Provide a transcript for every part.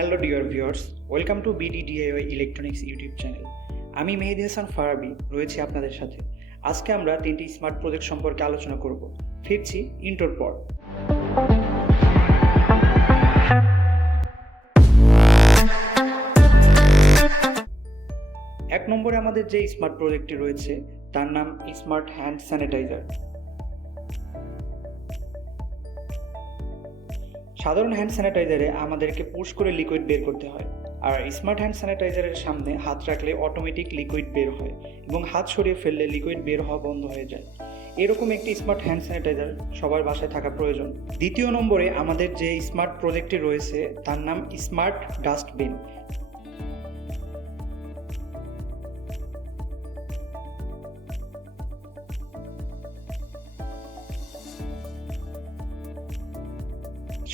Hello dear viewers, welcome to BD DIY electronics YouTube channel. আমি মেহেদি হাসান ফারাবি রয়েছি আপনাদের সাথে। আজকে আমরা 3টি স্মার্ট প্রজেক্ট সম্পর্কে আলোচনা করব। ফিরছি ইন্টোর পর। এক নম্বরে আমাদের যে স্মার্ট প্রজেক্টটি রয়েছে তার নাম স্মার্ট হ্যান্ড স্যানিটাইজার। সাধারণ হ্যান্ড স্যানিটাইজারে আমাদেরকে পুশ করে লিকুইড বের করতে হয়, আর স্মার্ট হ্যান্ড স্যানিটাইজারের সামনে হাত রাখলে অটোমেটিক লিকুইড বের হয় এবং হাত সরিয়ে ফেললে লিকুইড বের হওয়া বন্ধ হয়ে যায়। এরকম একটি স্মার্ট হ্যান্ড স্যানিটাইজার সবার বাসায় থাকা প্রয়োজন। দ্বিতীয় নম্বরে আমাদের যে স্মার্ট প্রজেক্টটি রয়েছে তার নাম স্মার্ট ডাস্টবিন।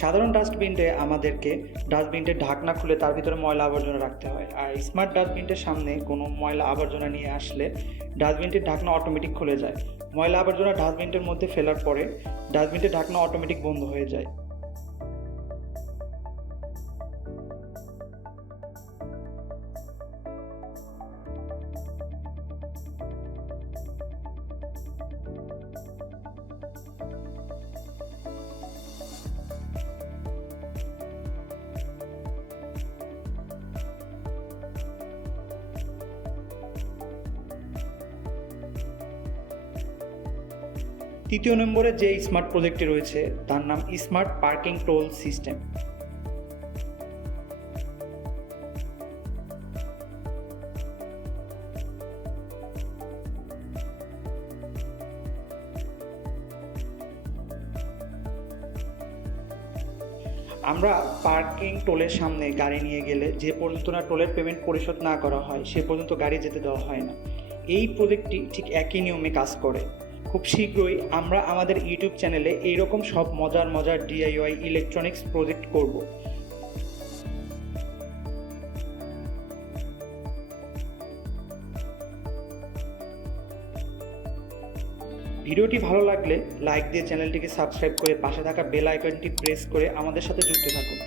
সাধারণ ডাস্টবিনটে আমাদেরকে ডাস্টবিনটির ঢাকনা খুলে তার ভিতরে ময়লা আবর্জনা রাখতে হয়, আর স্মার্ট ডাস্টবিনটির সামনে কোনো ময়লা আবর্জনা নিয়ে আসলে ডাস্টবিনটির ঢাকনা অটোমেটিক খুলে যায়। ময়লা আবর্জনা ডাস্টবিনটির মধ্যে ফেলার পরে ডাস্টবিনটির ঢাকনা অটোমেটিক বন্ধ হয়ে যায়। তৃতীয় নম্বরে যে স্মার্ট প্রজেক্টটি রয়েছে তার নাম স্মার্ট পার্কিং টোল সিস্টেম। আমরা পার্কিং টোলের সামনে গাড়ি নিয়ে গেলে যে পর্যন্ত না টোলের পেমেন্ট পরিশোধ না করা হয় সে পর্যন্ত গাড়ি যেতে দেওয়া হয় না। এই প্রজেক্টটি ঠিক একই নিয়মে কাজ করে। খুব শীঘ্রই আমরা আমাদের ইউটিউব চ্যানেলে এইরকম সব মজার ডিআইওয়াই ইলেকট্রনিক্স প্রজেক্ট করব। ভিডিওটি ভালো লাগলে লাইক দিয়ে চ্যানেলটিকে সাবস্ক্রাইব করে পাশে থাকা বেল আইকনটি প্রেস করে আমাদের সাথে যুক্ত থাকুন।